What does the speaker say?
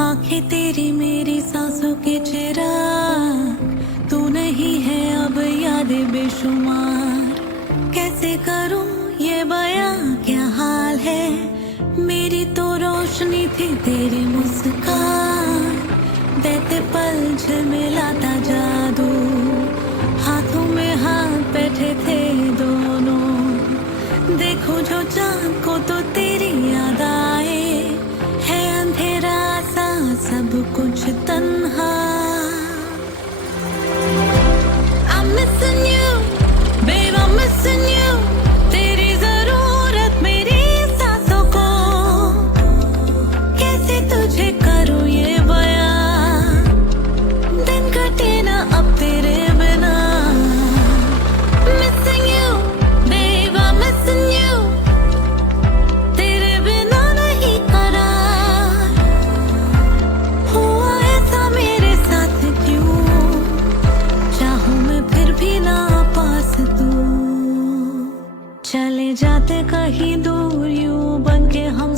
आंखें तेरी मेरी सांसों के चेहरा, तू नहीं है अब यादें बेशुमार। कैसे करूं ये बयां क्या हाल है, मेरी तो रोशनी थी तेरी मुस्कान। बहते पल झिलमिलाता जादू, हाथों में हाथ बैठे थे दोनों। देखो जो चांद को तो तेरी याद आए, है अंधेरा सा सब कुछ तन्हा। I'm missing you, babe, I'm missing you। तेरी जरूरत मेरी सांसों को, कैसे तुझे करूं ये बयां। दिन कटे ना अब तेरे बिना। Missing you, babe, I'm missing you। तेरे बिना नहीं करार, हुआ ऐसा मेरे साथ क्यों। चाहूं मैं फिर भी ना पास तू। चले जाते कहीं दूर यूं बन के हम